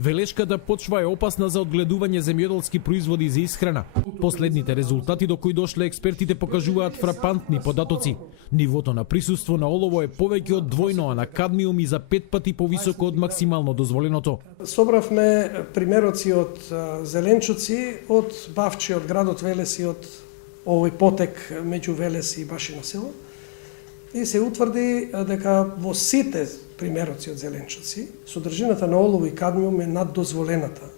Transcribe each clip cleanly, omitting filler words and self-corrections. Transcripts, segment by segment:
Велешката почва е опасна за одгледување земјоделски производи за исхрана. Последните резултати до кои дошле експертите покажуваат фрапантни податоци. Нивото на присуство на олово е повеќе од двојно, а на кадмиум и за 5 пати повисоко од максимално дозволеното. Собравме примероци од зеленчуци, од Бавче, од градот Велес и од овој потек меѓу Велес и Башино село. И се утврди дека во сите примероци од зеленчуци содржината на олово и кадмиум е над дозволената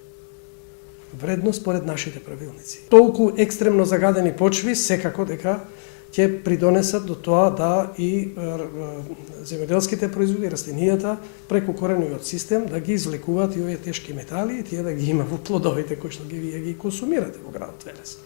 вредност според нашите правилници. Толку екстремно загадени почви секако дека ќе придонесат до тоа да и земјоделските производи, растенијата преку корениот систем да ги извлекуваат и овие тешки метали и тие да ги има во плодовите кои што ги консумирате во градот Велес.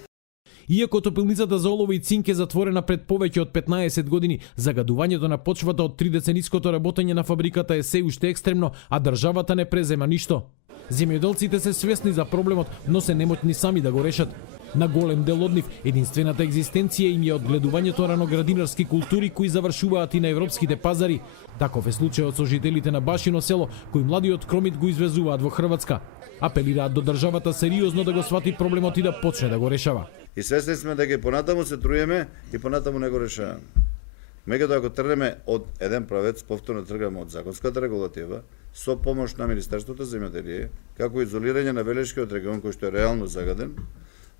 Иако топилницата за олово и цинк е затворена пред повеќе од 15 години, загадувањето на почвата од 3-децениското работење на фабриката е се уште екстремно, а државата не презема ништо. Земјоделците се свесни за проблемот, но се немотни сами да го решат. На голем дел од нив, единствената екзистенција им е одгледувањето раноградинарски култури кои завршуваат и на европските пазари. Таков е случајот со жителите на Башино село, кои младиот кромит го извезуваат во Хрватска. Апелираат до државата сериозно да го свати проблемот и да почне да го решава. И свесни сме дека понатаму се труеме и понатаму не го решаваме. Меѓутоа, ако тргнеме од еден правец, повторно тргаме од законската регулатива, со помош на Министерството за земјоделие, како изолирање на Велешкиот регион кој што е реално загаден,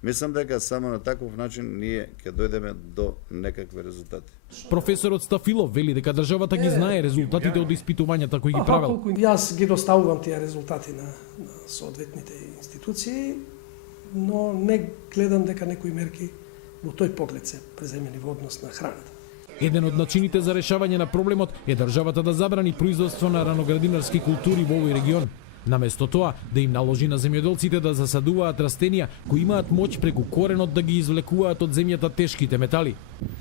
мислам дека само на таков начин ние ќе дојдеме до некакви резултати. Професорот Стафилов вели дека државата ги знае резултатите од испитувањата кои ги правел. Јас ги доставувам тие резултати на соодветните институции, но не гледам дека некои мерки во тој поглед се преземени во однос на храната. Еден од начините за решавање на проблемот е државата да забрани производство на раноградинарски култури во овој регион. Наместо тоа, да им наложи на земјоделците да засадуваат растенија кои имаат моќ преку коренот да ги извлекуваат од земјата тешките метали.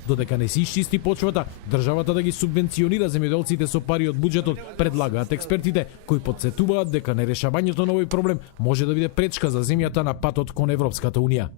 Додека не се исчисти почвата, државата да ги субвенционира земјоделците со пари од буџетот, предлагаат експертите, кои потсетуваат дека нерешавањето на овој проблем може да биде пречка за земјата на патот кон Европската Унија.